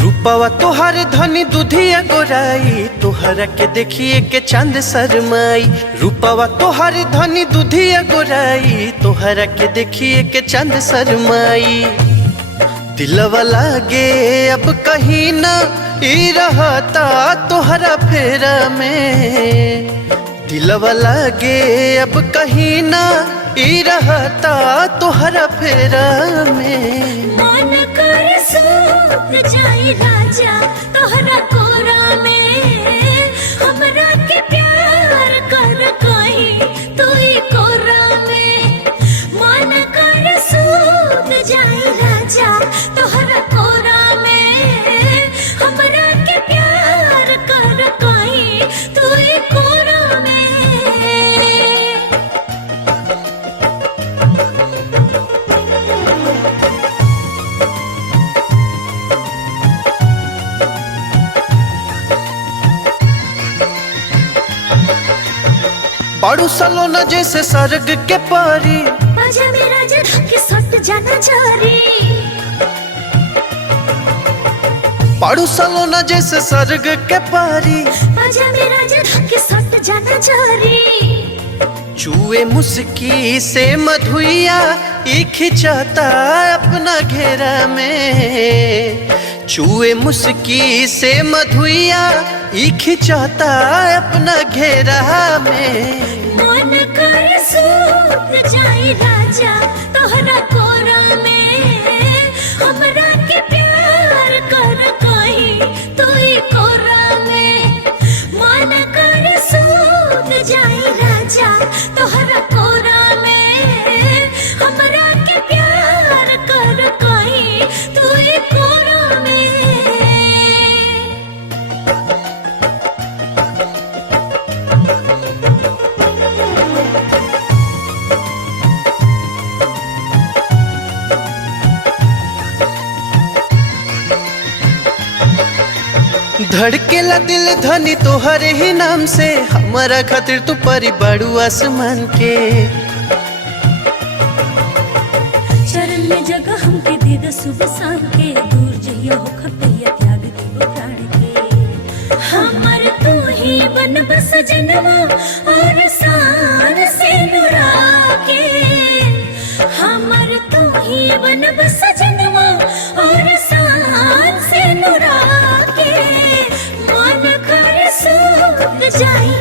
रूपवा तोहर धनी दुधिया गोराई, तोहरा के देखिए के चंद शरमाई। रूपवा तोहर धनी दुधिया गोराई, तोहरा के देखिए के चंद शरमाई। दिलवा लागे अब कहीं ना ई रहता तोहरा फेरा में। दिलवा लागे अब कहीं ना ई रहता तोहरा फेरा में। मन कर सूत जाई राजा तोहरा कोरा में, हमरा के प्यार कर कहीं तू ही कोरा में। मन कर सूत जाई राजा तोहरा कोरा में, हमरा के प्यार कर कहीं तू ही कोरा में। बाड़ू सलोना जैसे सर्ग के पारी, बाजा में राजा धके सट जाना चारी। बाड़ू सलोना जैसे सर्ग के पारी, बाजा में राजा धके सट जाना चारी। चूहे मुस्की से मधुइया ई खिंचाता अपना घेरा में। चूहे मुस्की से मधुइया ई खिंचाता अपना घेरा में। मन कर सूत जाई राजा तोहरा कोरा में, हमरा के प्यार कर कहीं तू ही कोरा में। मन कर सूत जाई राजा तोहरा कोरा में, हमरा के प्यार कर कहीं तू ही कोरा में। धड़केला दिल धनी तोहर ही नाम से, हमारा खातिर तू परी बाड़ू आसमान के। चरण में जगह हमके दे दे सुबह शाम के, दूर जइया हो खपैया त्याग के प्राण के। हमर तू ही बन बस जनवा और शान से नुरा के। हमर तू ही बन बस जनवा और शान से नुरा के। मन कर सूत जाई